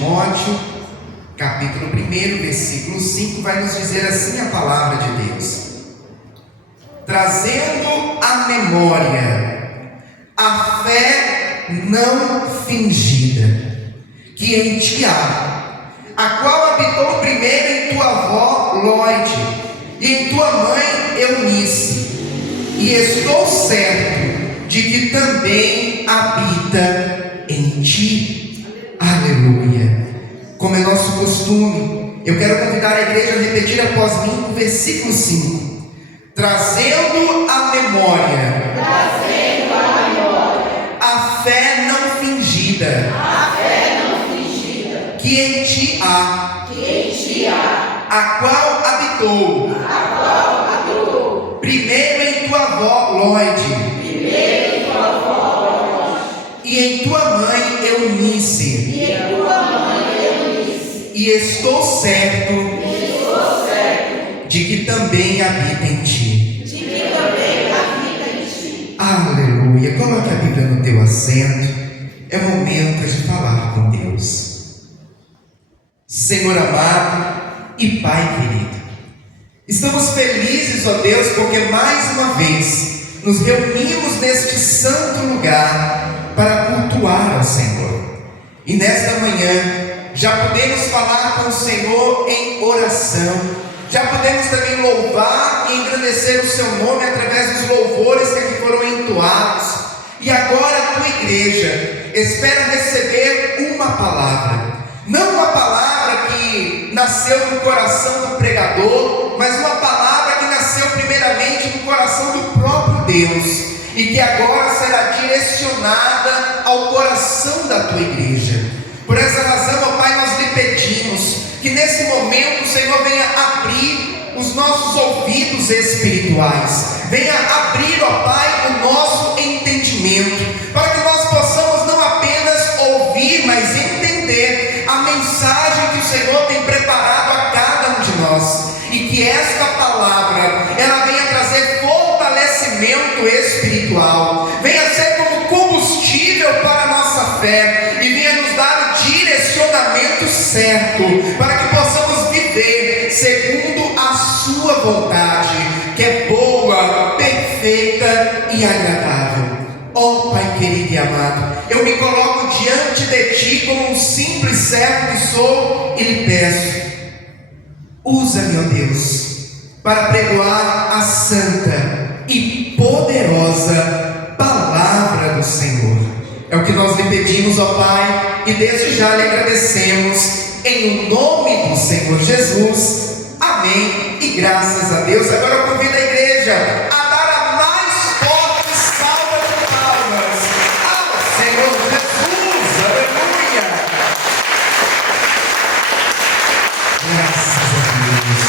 Timóteo, capítulo 1, versículo 5, vai nos dizer assim a palavra de Deus: trazendo à memória a fé não fingida, que em ti há, a qual habitou primeiro em tua avó Lóide e em tua mãe Eunice, e estou certo de que também habita em ti. Aleluia. Como é nosso costume, eu quero convidar a igreja a repetir após mim o versículo 5. Trazendo à memória a fé não fingida, que em ti há, a qual habitou primeiro em tua avó Lóide e em tua mãe Eunice, e estou certo de que também habita em ti. Aleluia. Coloque a Bíblia no teu assento. É momento de falar com Deus. Senhor amado e Pai querido, estamos felizes, ó Deus, porque mais uma vez nos reunimos neste santo lugar para cultuar ao Senhor. E nesta manhã já podemos falar com o Senhor em oração, já podemos também louvar e engrandecer o seu nome através dos louvores que aqui foram entoados. E agora a tua igreja espera receber uma palavra, não uma palavra que nasceu no coração do pregador, mas uma palavra que nasceu primeiramente no coração do próprio Deus, e que agora será direcionada ao coração da tua igreja. Por essa razão, ó Pai, nós lhe pedimos que nesse momento o Senhor venha abrir os nossos ouvidos espirituais, venha abrir, ó Pai, o nosso entendimento, para que nós possamos não apenas ouvir, mas entender a mensagem que o Senhor tem preparado a cada um de nós, e que esta palavra, ela venha trazer fortalecimento espiritual, venha ser como combustível para a nossa fé, e venha nos dar o direcionamento certo, para que possamos viver segundo a sua vontade, que é boa, perfeita e agradável. Ó Pai querido e amado, eu me coloco diante de Ti como um simples servo que sou, e lhe peço: usa-me, ó Deus, para pregoar a santa e poderosa palavra do Senhor. É o que nós lhe pedimos, ó Pai, e desde já lhe agradecemos, em nome do Senhor Jesus. Amém e graças a Deus. Agora eu convido a igreja a dar a mais forte salva de palmas ao Senhor Jesus. Aleluia. Graças a Deus.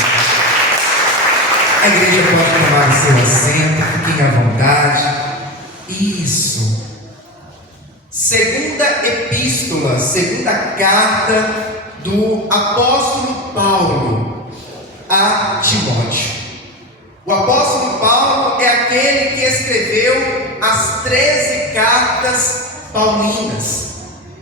A igreja pode tomar o seu assento, fiquem à vontade. Isso. Segunda epístola, segunda carta do apóstolo Paulo a Timóteo. O apóstolo Paulo é aquele que escreveu as 13 cartas paulinas.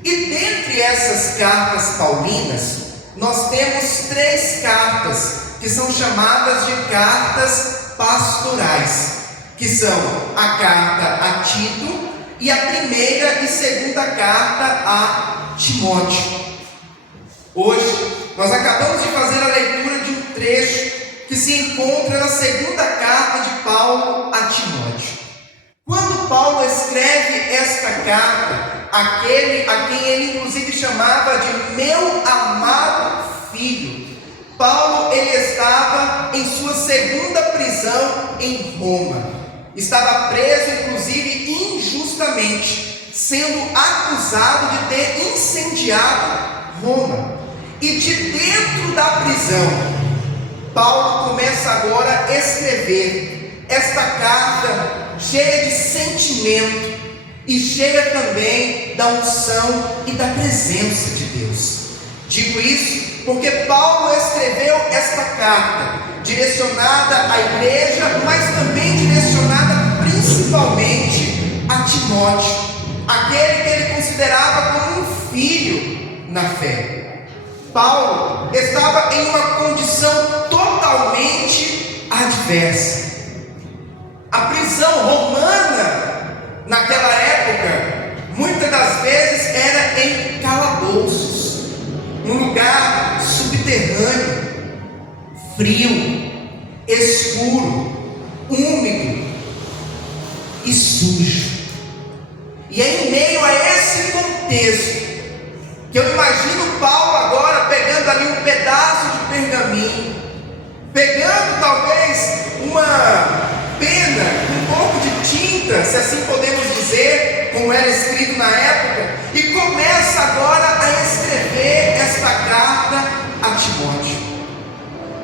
E dentre essas cartas paulinas, nós temos 3 cartas que são chamadas de cartas pastorais, que são a carta a Tito e a primeira e segunda carta a Timóteo. Hoje nós acabamos de fazer a leitura de um trecho que se encontra na segunda carta de Paulo a Timóteo. Quando Paulo escreve esta carta, aquele a quem ele inclusive chamava de meu amado filho, Paulo ele estava em sua segunda prisão em Roma. Estava preso inclusive injustamente, sendo acusado de ter incendiado Roma. E de dentro da prisão, Paulo começa agora a escrever esta carta cheia de sentimento e cheia também da unção e da presença de Deus. Digo isso porque Paulo escreveu esta carta direcionada à igreja, mas também direcionada principalmente a Timóteo, aquele que ele considerava como um filho na fé. Paulo estava em uma condição totalmente adversa. A prisão romana, naquela época, muitas das vezes era em calabouços, num lugar subterrâneo, frio, escuro, úmido e sujo. E é em meio a esse contexto que eu imagino Paulo agora pegando ali um pedaço de pergaminho, pegando talvez uma pena, um pouco de tinta, se assim podemos dizer, como era escrito na época, e começa agora a escrever esta carta a Timóteo.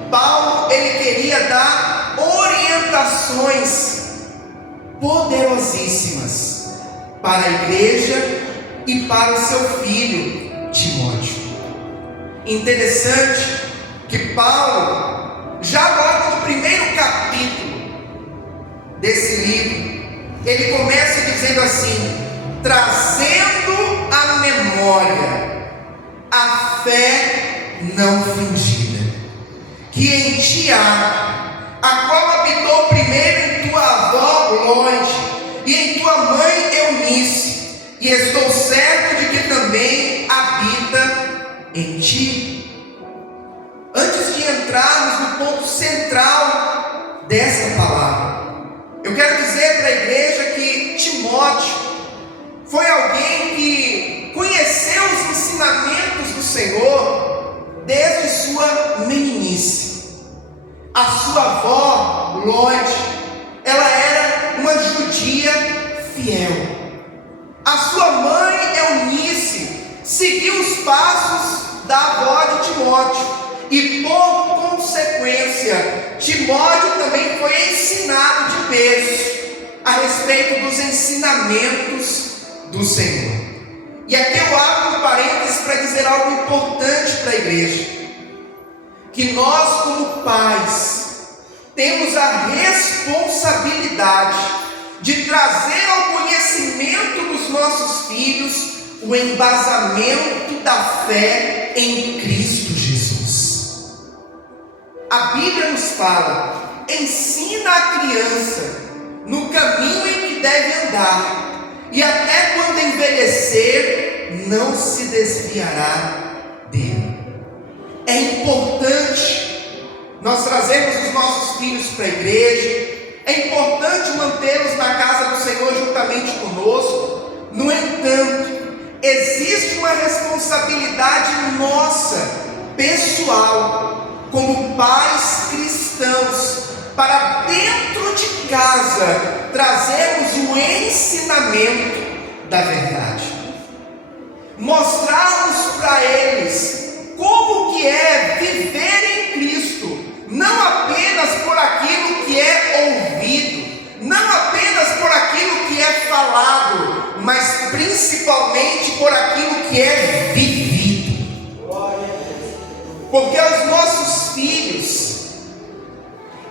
Paulo, ele queria dar orientações poderosíssimas para a igreja e para o seu filho Timóteo. Interessante que Paulo, já logo no primeiro capítulo desse livro, ele começa dizendo assim: trazendo à memória a fé não fingida, que em ti há, a qual habitou primeiro em tua avó Lóide e em tua mãe Eunice, e estou certo de que também habita em ti. Antes de entrarmos no ponto central dessa palavra, eu quero dizer para a igreja que Timóteo foi alguém que conheceu os ensinamentos do Senhor desde sua meninice. A sua avó, Lóide, ela era uma judia fiel. A sua mãe, Eunice, seguiu os passos da avó de Timóteo, e por consequência, Timóteo também foi ensinado de berço a respeito dos ensinamentos do Senhor. E aqui eu abro um parênteses para dizer algo importante para a igreja: que nós, como pais, temos a responsabilidade de trazer ao conhecimento dos nossos filhos o embasamento da fé em Cristo Jesus. A Bíblia nos fala: ensina a criança no caminho em que deve andar, e até quando envelhecer, não se desviará dele. É importante nós trazermos os nossos filhos para a igreja, é importante mantê-los na casa do Senhor juntamente conosco. No entanto, existe uma responsabilidade nossa, pessoal, como pais cristãos, para dentro de casa trazermos o ensinamento da verdade, mostrarmos para eles como que é viver em Cristo, não apenas por aquilo que é ouvido, não apenas por aquilo que é falado, mas principalmente por aquilo que é vivido. Porque os nossos filhos,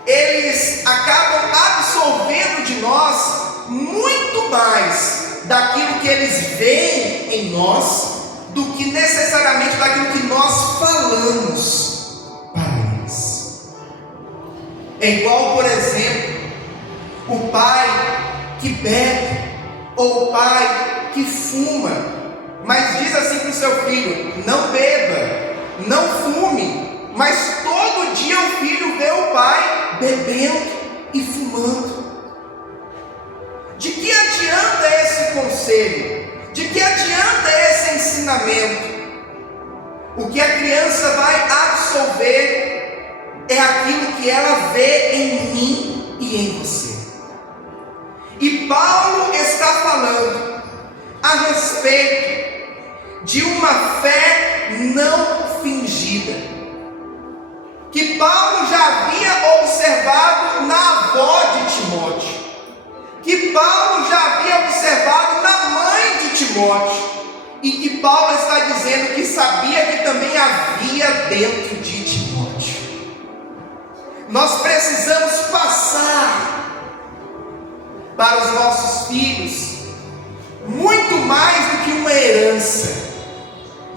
eles acabam absorvendo de nós muito mais daquilo que eles veem em nós do que necessariamente daquilo que nós falamos para eles. É igual, por exemplo, o pai que bebe ou o pai que fuma, mas diz assim para o seu filho: não beba, não fume, mas todo dia o filho vê o pai bebendo e fumando. De que adianta esse conselho? De que adianta esse ensinamento? O que a criança vai absorver é aquilo que ela vê em mim e em você. E Paulo está falando a respeito de uma fé não fingida, que Paulo já havia observado na avó de Timóteo, que Paulo já havia observado na mãe de Timóteo, e que Paulo está dizendo que sabia que também havia dentro de Timóteo. Nós precisamos passar para os nossos filhos muito mais do que uma herança,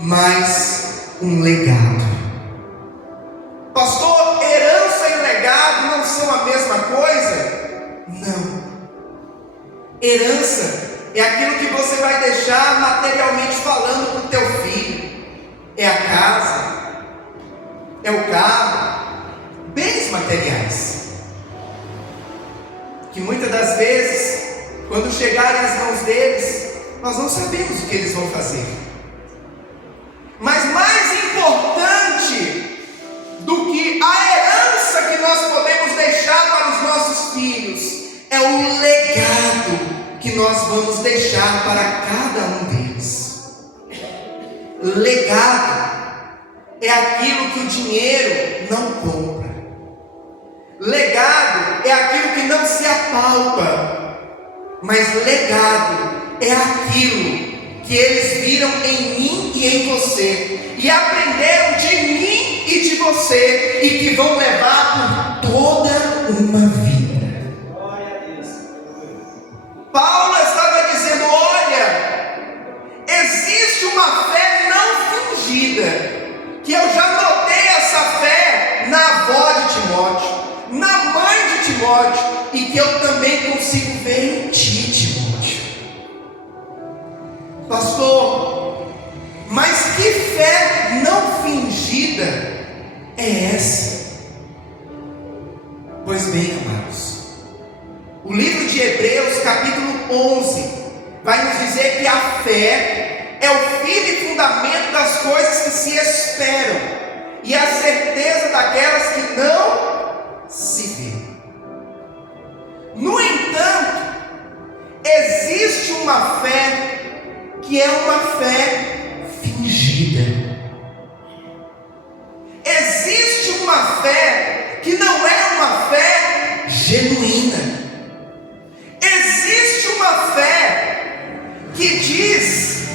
mas um legado. Pastor, herança e legado não são a mesma coisa? Não. Herança é aquilo que você vai deixar materialmente falando para o teu filho. É a casa, é o carro, bens materiais, que muitas das vezes, quando chegarem às mãos deles, nós não sabemos o que eles vão fazer. Mas mais importante do que a herança que nós podemos deixar para os nossos filhos, é o legado que nós vamos deixar para cada um deles. Legado é aquilo que o dinheiro não compra. Legado é aquilo que não se apalpa. Mas legado é aquilo que eles viram em mim e em você, e aprenderam de mim e de você, e que vão levar por toda uma vida. Paulo estava dizendo: olha, existe uma fé não fingida, que eu já notei essa fé na avó de Timóteo, na mãe de Timóteo, e que eu também consigo ver em ti, Timóteo. Pastor, mas que fé não fingida é essa? Pois bem, amados, o livro de Hebreus, capítulo 11, vai nos dizer que a fé é o firme fundamento das coisas que se esperam e a certeza daquelas que não se vê. No entanto, existe uma fé que é uma fé fingida. Existe uma fé que não é uma fé genuína. Existe uma fé que diz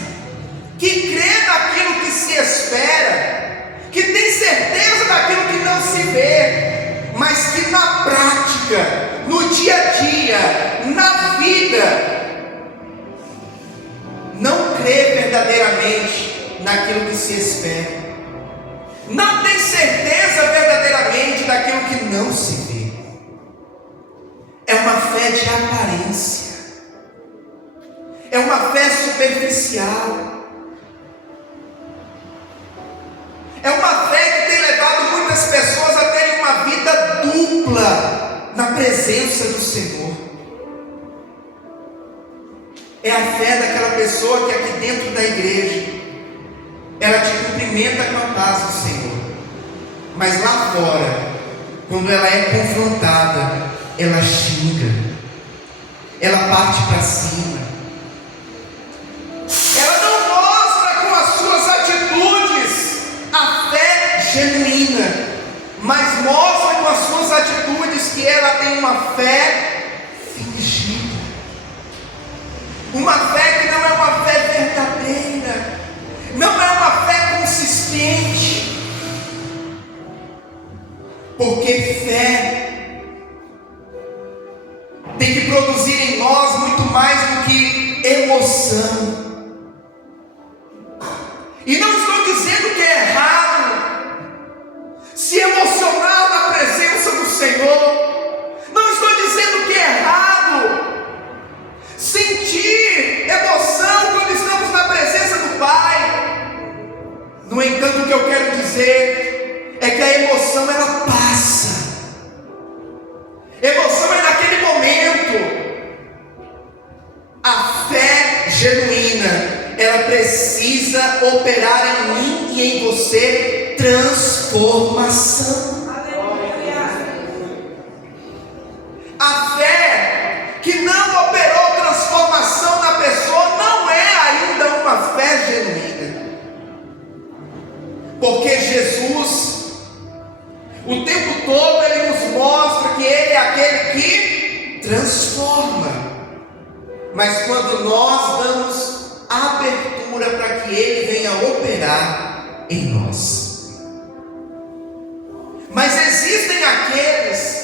que crê naquilo que se espera, que tem certeza daquilo que não se vê, mas que na prática, no dia a dia, na vida, não crê verdadeiramente naquilo que se espera, não tem certeza verdadeiramente daquilo que não se vê. É uma fé de aparência, é uma fé superficial, é uma fé que tem levado muitas pessoas a terem uma vida dupla na presença do Senhor. É a fé daquela pessoa que aqui dentro da igreja, ela te cumprimenta com a paz do Senhor, mas lá fora, quando ela é confrontada, ela xinga, ela parte para cima, ela não mostra com as suas atitudes a fé genuína, mas mostra com as suas atitudes que ela tem uma fé fingida, uma fé que não é uma fé verdadeira, não é uma fé consistente, porque fé tem que produzir em nós muito mais do que emoção. E não estou dizendo que é errado se emocionar na presença do Senhor, não estou dizendo que é errado sentir emoção quando estamos na presença do Pai. No entanto, o que eu quero dizer é que a emoção ela passa. Emoção é naquele momento. A fé genuína, ela precisa operar em mim e em você transformação. A fé que não operou transformação na pessoa não é ainda uma fé genuína, porque Jesus, o tempo todo Ele nos mostra que Ele é aquele que transforma, mas quando nós damos abertura para que Ele venha operar em nós. Mas existem aqueles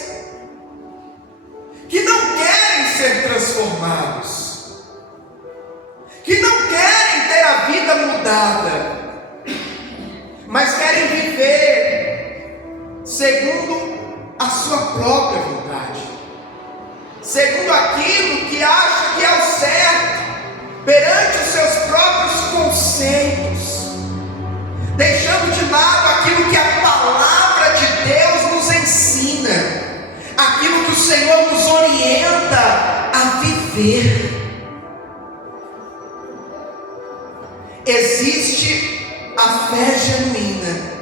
que não querem ser transformados, que não querem ter a vida mudada, segundo a sua própria vontade, segundo aquilo que acha que é o certo, perante os seus próprios conceitos, deixando de lado aquilo que a palavra de Deus nos ensina, aquilo que o Senhor nos orienta a viver. Existe a fé genuína,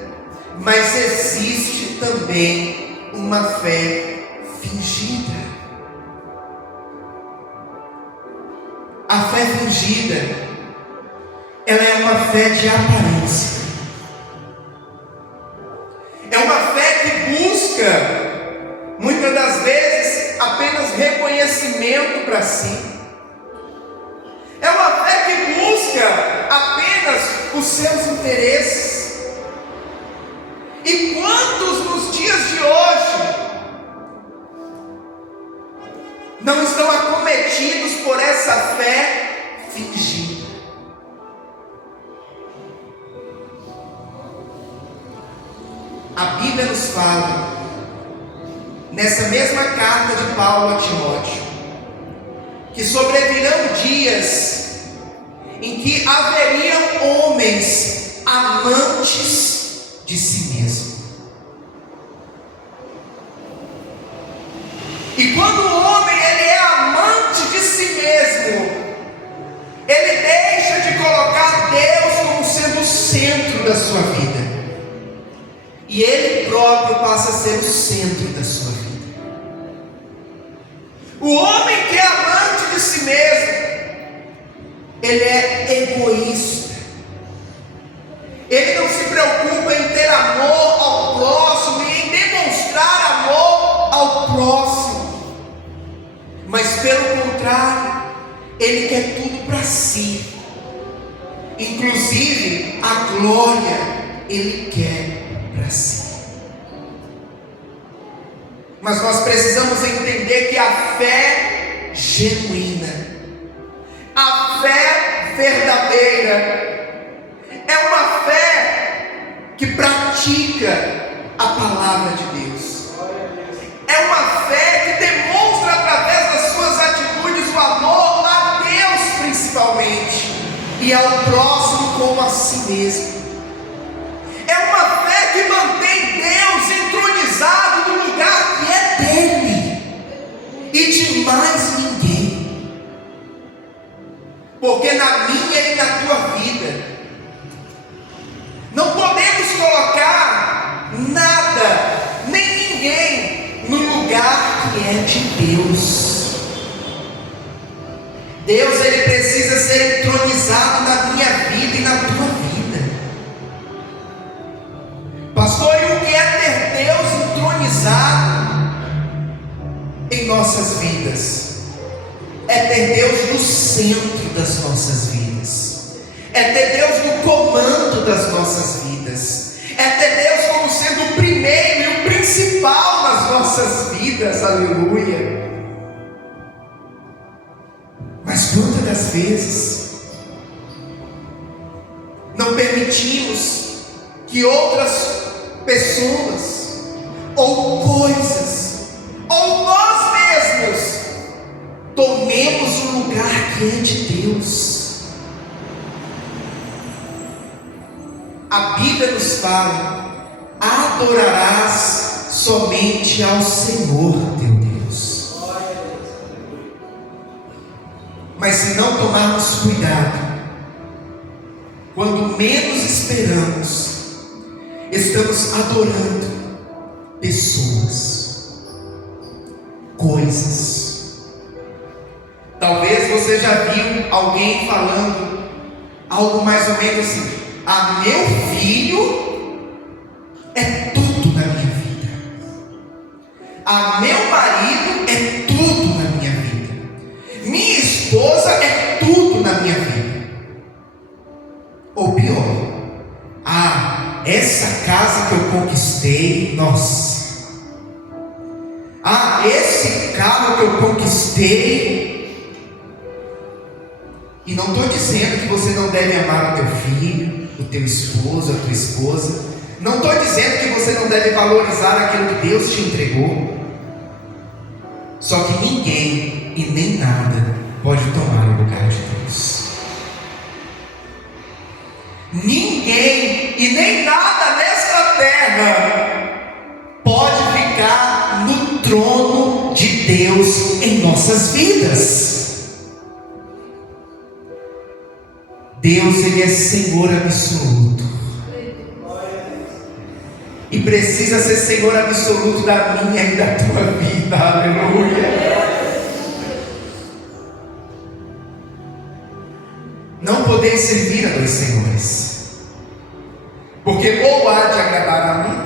mas existe também uma fé fingida. A fé fingida, ela é uma fé de aparência. É uma fé que busca, muitas das vezes, apenas reconhecimento para si. É uma fé que busca apenas os seus interesses. E quantos nos dias de hoje não estão acometidos por essa fé fingida? A Bíblia nos fala, nessa mesma carta de Paulo a Timóteo, que sobrevirão dias em que haveriam homens amantes de si mesmo. E quando o homem ele é amante de si mesmo, ele deixa de colocar Deus como sendo o centro da sua vida, e ele próprio passa a ser o centro da sua vida. O homem que é amante de si mesmo, ele é egoísta. Ele não se preocupa em ter amor ao próximo e em demonstrar amor ao próximo, mas pelo contrário, ele quer tudo para si, inclusive a glória ele quer para si. Mas nós precisamos entender que a fé genuína, a fé verdadeira, é uma fé que pratica a palavra de Deus. É uma fé que demonstra através das suas atitudes o amor a Deus principalmente, e ao próximo como a si mesmo. É uma fé que mantém Deus entronizado no lugar que é dele e de mais ninguém. Porque na minha e na tua vida não podemos colocar nada, nem ninguém no lugar que é de Deus. Deus ele precisa ser entronizado na minha vida e na tua vida. Pastor, e o que é ter Deus entronizado em nossas vidas? É ter Deus no centro das nossas vidas, é ter Deus no comando das nossas vidas, é ter Deus como sendo o primeiro e o principal nas nossas vidas, aleluia. Mas quantas das vezes não permitimos que outras pessoas, ou coisas, ou nós mesmos, tomemos o lugar que é de Deus? A Bíblia nos fala: adorarás somente ao Senhor teu Deus. Mas se não tomarmos cuidado, quando menos esperamos, estamos adorando pessoas, coisas. Talvez você já viu alguém falando algo mais ou menos assim: ah, meu filho é tudo na minha vida, ah, meu marido é tudo na minha vida, minha esposa é tudo na minha vida. Ou pior, ah, essa casa que eu conquistei, nossa, ah, esse carro que eu conquistei. E não estou dizendo que você não deve amar o teu filho, o teu esposo, a tua esposa, Não estou dizendo que você não deve valorizar aquilo que Deus te entregou. Só que ninguém e nem nada pode tomar o lugar de Deus. Ninguém e nem nada nesta terra pode ficar no trono de Deus em nossas vidas. Deus, Ele é Senhor absoluto. E precisa ser Senhor absoluto da minha e da tua vida. Aleluia. Não podemos servir a dois senhores, porque ou há de agradar a mim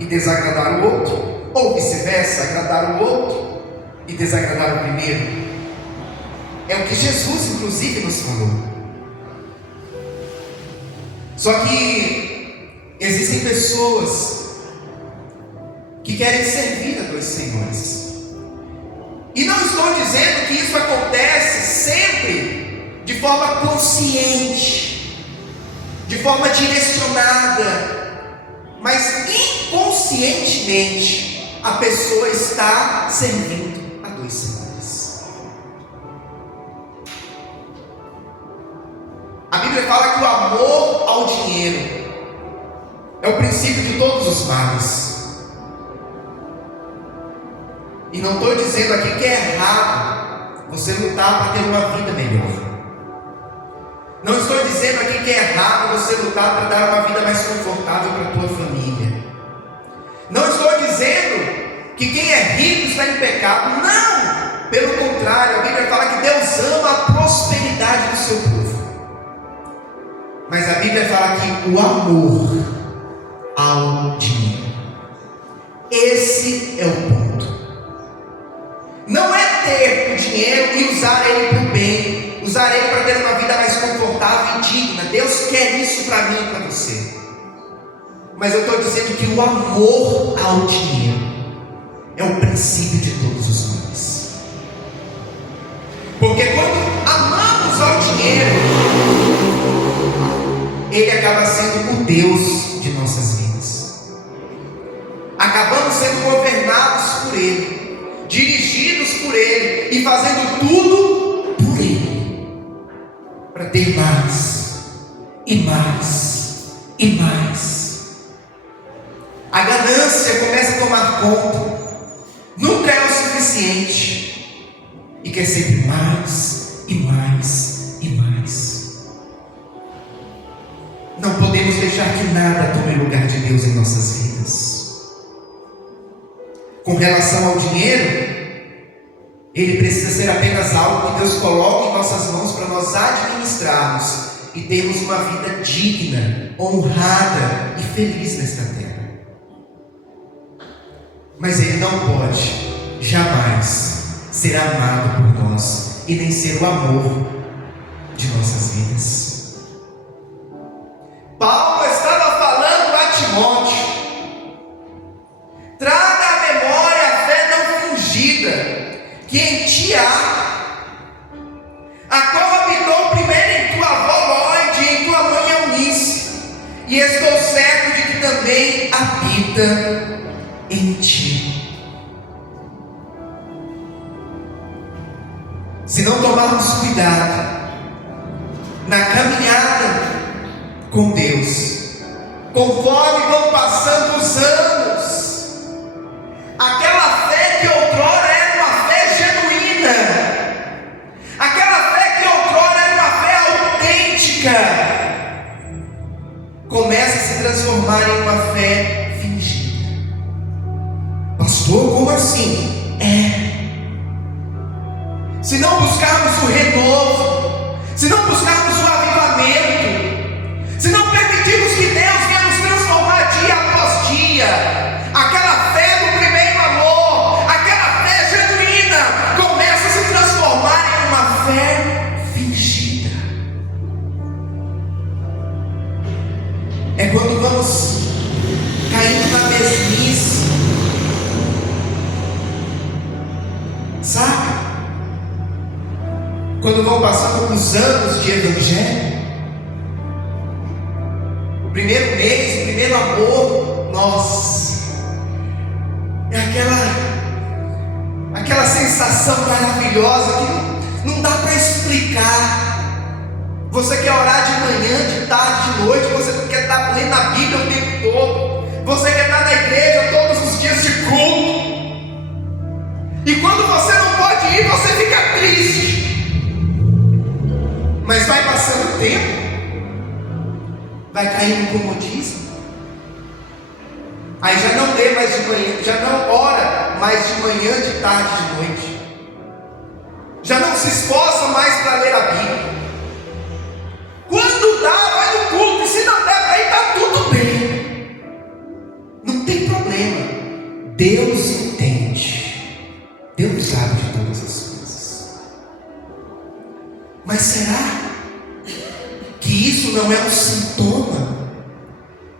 e desagradar o outro, ou vice-versa, agradar o outro e desagradar o primeiro. É o que Jesus inclusive nos falou. Só que existem pessoas que querem servir a dois senhores, e não estou dizendo que isso acontece sempre de forma consciente, de forma direcionada, mas inconscientemente a pessoa está servindo a dois senhores. A Bíblia fala que o amor ao dinheiro é o princípio de todos os males. E não estou dizendo aqui que é errado você lutar para ter uma vida melhor. Não estou dizendo aqui que é errado você lutar para dar uma vida mais confortável para a tua família. Não estou dizendo que quem é rico está em pecado. Não! Pelo contrário, a Bíblia fala que Deus ama a prosperidade do seu povo. Mas a Bíblia fala que o amor ao dinheiro, esse é o ponto. Não é ter o dinheiro e usar ele para o bem, usar ele para ter uma vida mais confortável e digna. Deus quer isso para mim e para você. Mas eu estou dizendo que o amor ao dinheiro é o princípio de todos os males. Porque quando amamos ao dinheiro, ele acaba sendo o Deus de nossas vidas. Acabamos sendo governados por ele, dirigidos por ele e fazendo tudo por ele, para ter mais e mais e mais. A ganância começa a tomar conta, nunca é o suficiente e quer sempre mais e mais e mais. Não podemos deixar que nada tome lugar de Deus em nossas vidas. Com relação ao dinheiro, ele precisa ser apenas algo que Deus coloca em nossas mãos para nós administrarmos e termos uma vida digna, honrada e feliz nesta terra. Mas ele não pode jamais ser amado por nós e nem ser o amor de nossas vidas. Paulo estava falando a Timóteo: traga à memória a fé não fingida que em ti há, a qual habitou primeiro em tua avó Lóide e em tua mãe Eunice, e estou certo de que também habita em ti. Se não tomarmos cuidado na caminhada com Deus, conforme vão passando os anos, aquela fé que outrora era uma fé genuína, aquela fé que outrora era uma fé autêntica, começa a se transformar em uma fé fingida. Pastor, como assim? Se não buscarmos o renovo, se não buscarmos o avivamento, se não permitirmos que Deus venha nos transformar dia após dia, aquela fé do primeiro amor, aquela fé genuína, começa a se transformar em uma fé fingida. É quando vamos caindo na mesmice, sabe? Quando vão passando os anos de evangelho, o primeiro mês, o primeiro amor, Nossa, é aquela sensação maravilhosa que não dá para explicar. Você quer orar de manhã, de tarde, de noite, você quer estar lendo a Bíblia o tempo todo, você quer estar na igreja todos os dias de culto, e quando você não pode ir, você fica triste. Mas vai passando o tempo, vai caindo no comodismo, aí já não lê mais de manhã, já não ora mais de manhã, de tarde, de noite, já não se esforça mais para ler a Bíblia. Quando dá, vai no culto, e se não der para ir, está tudo bem, não tem problema. Deus entende, Deus sabe de todas as coisas. Mas será que isso não é um sintoma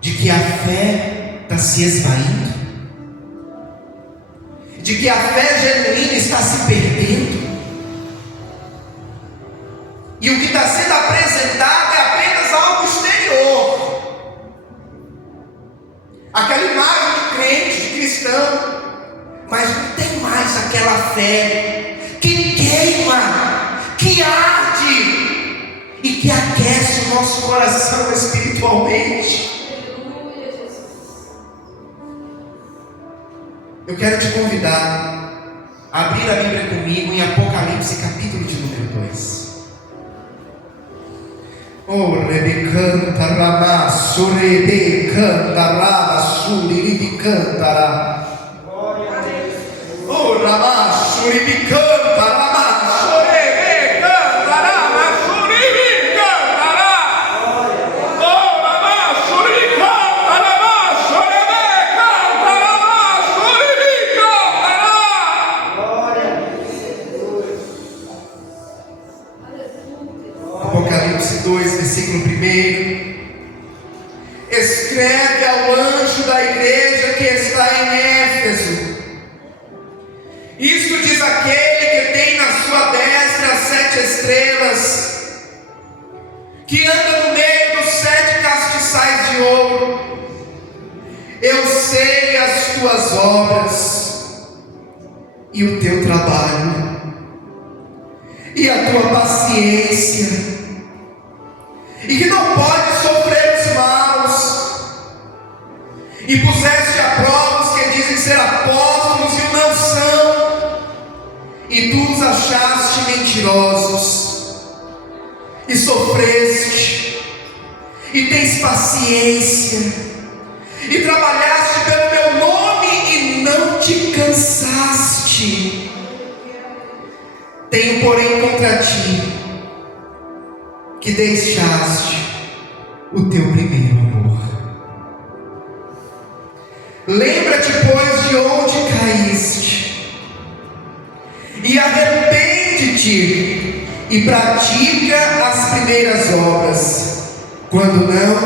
de que a fé está se esvaindo? De que a fé genuína está se perdendo? E o que está sendo apresentado é apenas algo exterior. Aquela imagem de crente, de cristão, mas não tem mais aquela fé que queima, que arde e que aquece o nosso coração espiritualmente. Eu quero te convidar a abrir a Bíblia comigo em Apocalipse capítulo de número 2. Oh, rebecanta rama, surebecanta rama, suribicanta. Oh, rama, suribicanta rama, surebecanta rama, suribicanta. Oh, rama, suribicanta rama, surebecanta rama, suribicanta. Apocalipse 2, versículo 1. Escreve ao anjo da igreja que está em Éfeso: isto diz aquele que tem na sua destra as 7 estrelas, que anda no meio dos 7 castiçais de ouro. Eu sei as tuas obras, e o teu trabalho, e a tua paciência, e que não pode sofrer os maus, e puseste a prova os que dizem ser apóstolos e o não são, e tu os achaste mentirosos, e sofreste, e tens paciência, e trabalhaste pelo meu nome e não te cansaste. Tenho, porém, contra ti que deixaste o teu primeiro amor. Lembra-te, pois, de onde caíste, e arrepende-te, e pratica as primeiras obras. Quando não,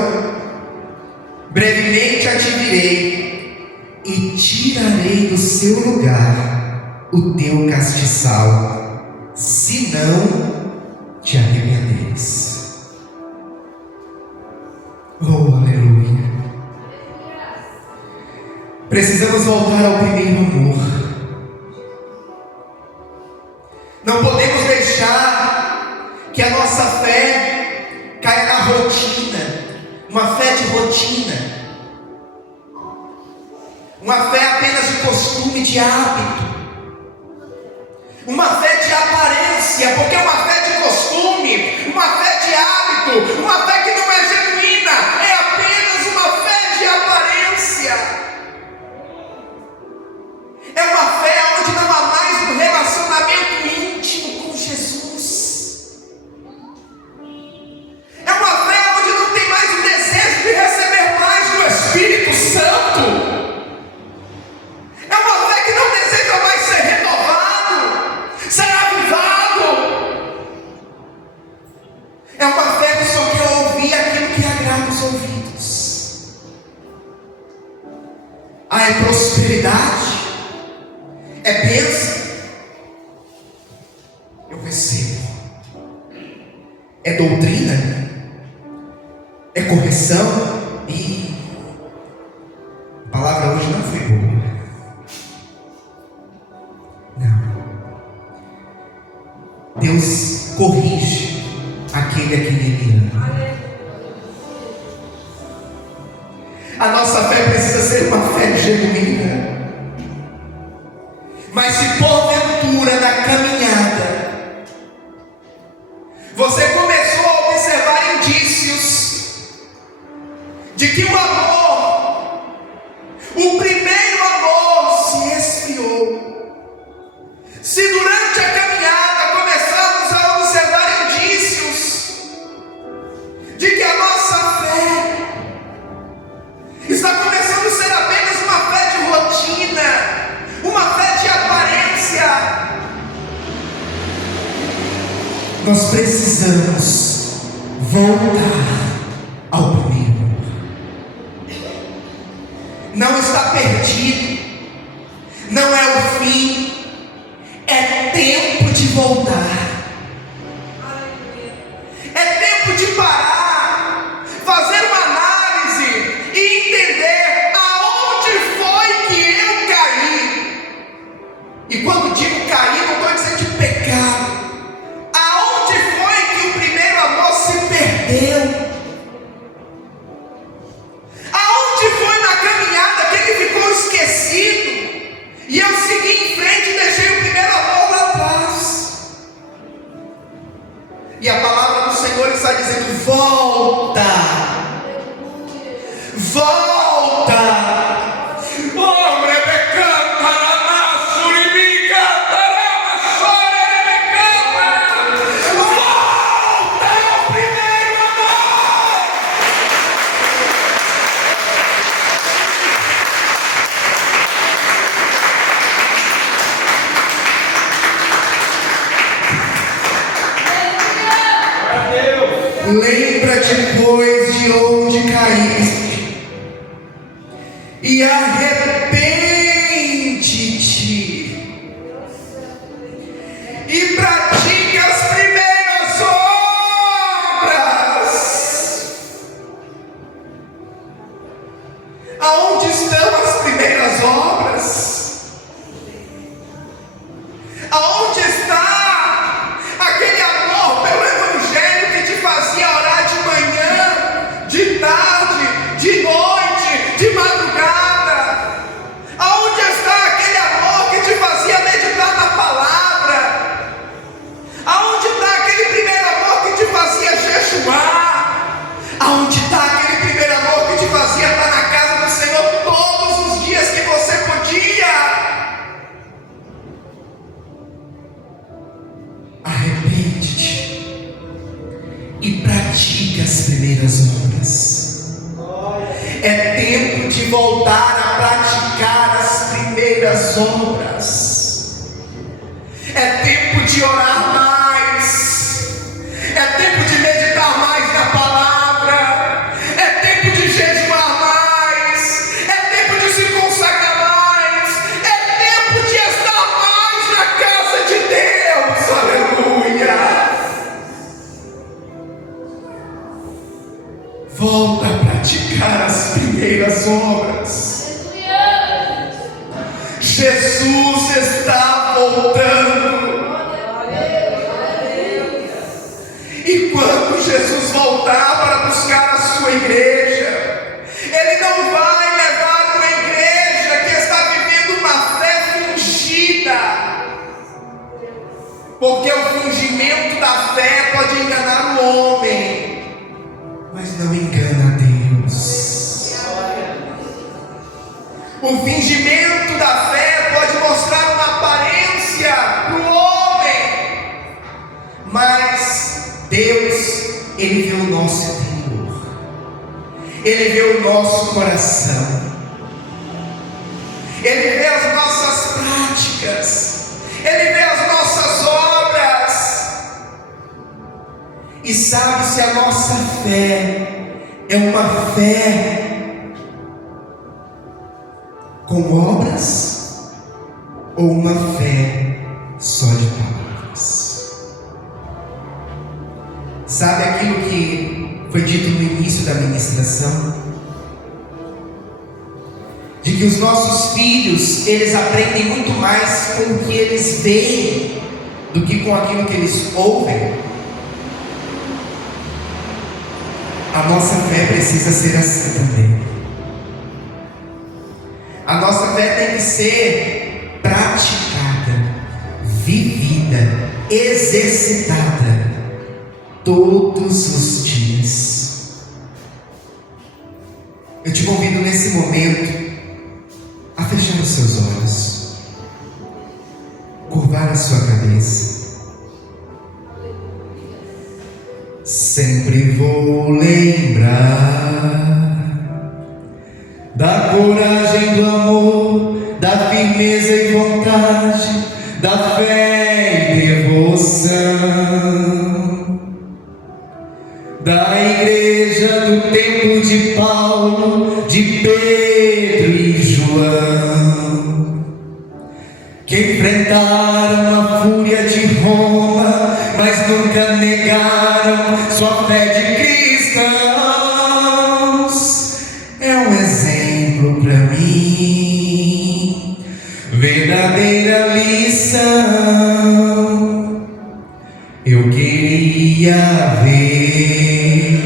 brevemente a te virei, e tirarei do seu lugar o teu castiçal, se não te arrependeres. Oh, aleluia. Precisamos voltar ao primeiro amor. Não podemos deixar que a nossa fé caia na rotina, uma fé de rotina, uma fé apenas de costume, de hábito, uma fé de aparência, porque uma fé de costume, uma fé de hábito, uma fé que não é genuína, é apenas uma fé de aparência. É uma fé onde não há mais um relacionamento íntimo com Jesus. É uma fé onde não tem mais o desejo de receber mais do Espírito Santo. É uma fé que não deseja mais ser renovado, ser avivado. É uma fé que só quer ouvir aquilo que agrada os ouvidos. Ah, é prosperidade, é bênção, eu recebo. É doutrina, é correção, e A nossa fé precisa ser uma fé genuína. Mas se porventura na caminhada você começou a observar indícios de que o amor, o primeiro amor, se esfriou, se durante a caminhada começarmos a observar indícios de que a nossa fé está começando a ser apenas uma fé de rotina, uma fé de aparência, nós precisamos voltar ao primeiro amor. Não está perdido, não é o fim, é tempo de voltar, é tempo de parar, fazer uma análise e entender aonde foi que eu caí. E quando digo cair, não estou dizendo de pecado. Aonde foi que o primeiro amor se perdeu? Aonde foi na caminhada que ele ficou esquecido e eu segui em frente e deixei o primeiro amor lá atrás? E a palavra do Senhor está dizendo: volta, volta. Oh, Rebeca, Paraná, Surimica, Tarama, Sora, Rebeca, volta ao primeiro amor. Lembra depois de onde caíste e arrepende-te e pratica as primeiras obras. Aonde estão as primeiras obras? Aonde está aquele amor pelo Evangelho que te fazia orar de manhã, de tarde, de noite, de madrugada? Aonde está aquele amor que te fazia meditar na palavra? Aonde está aquele primeiro amor que te fazia jejuar? Aonde está aquele primeiro amor que te fazia estar na casa do Senhor todos os dias que você podia? Arrepende-te e pratique as primeiras obras. É tempo de voltar a praticar as primeiras obras. É tempo de orar mais. É tempo de meditar mais na palavra. É tempo de jejuar mais. É tempo de se consagrar mais. É tempo de estar mais na casa de Deus. Aleluia. Volta a praticar as primeiras obras. Jesus está voltando. E quando Jesus voltar para buscar a sua igreja, Ele não vai levar uma igreja que está vivendo uma fé fingida, porque o fingimento da fé pode enganar o homem, mas não engana a Deus. O fingimento da fé pode mostrar uma aparência para o homem, mas Deus, Ele vê o nosso interior, Ele vê o nosso coração, Ele vê as nossas práticas, Ele vê as nossas obras, e sabe se a nossa fé é uma fé com obras ou uma fé só de palavras. Sabe aquilo que foi dito no início da ministração? De que os nossos filhos, eles aprendem muito mais com o que eles veem do que com aquilo que eles ouvem. A nossa fé precisa ser assim também. A nossa fé tem que ser praticada, vivida, exercitada todos os dias. Eu te convido nesse momento a fechar os seus olhos, curvar a sua cabeça. Sempre vou lembrar da coragem, do amor, da firmeza e vontade, da fé e devoção, da igreja do tempo de Paulo, de Pedro e João, que enfrentaram a fúria de Roma, mas nunca negaram sua fé de cristãos. É um exemplo para mim, verdadeira lição. Eu queria ver,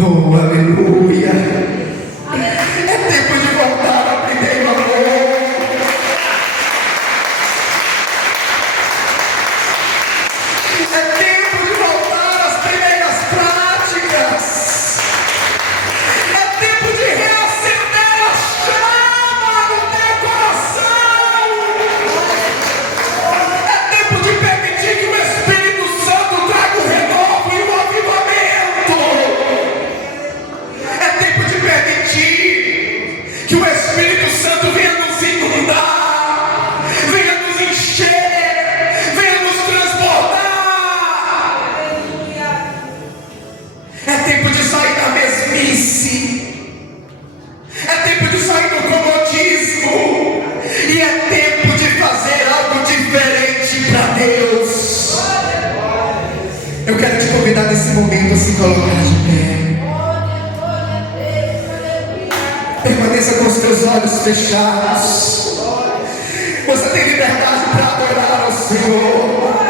oh aleluia, é tempo de voltar ao primeiro amor. É tempo de voltar às primeiras práticas. É tempo de reacender a chama no teu coração. É tempo de permitir que o Espírito Santo traga o renovo e o avivamento. É tempo de permitir que o Espírito Santo venha nos inundar, venha nos encher, venha nos transbordar. É tempo de sair da mesmice, é tempo de sair do comodismo, e é tempo de fazer algo diferente para Deus. Eu quero te convidar nesse momento a se colocar de pé. Permaneça com os teus olhos fechados. Você tem liberdade para adorar ao Senhor.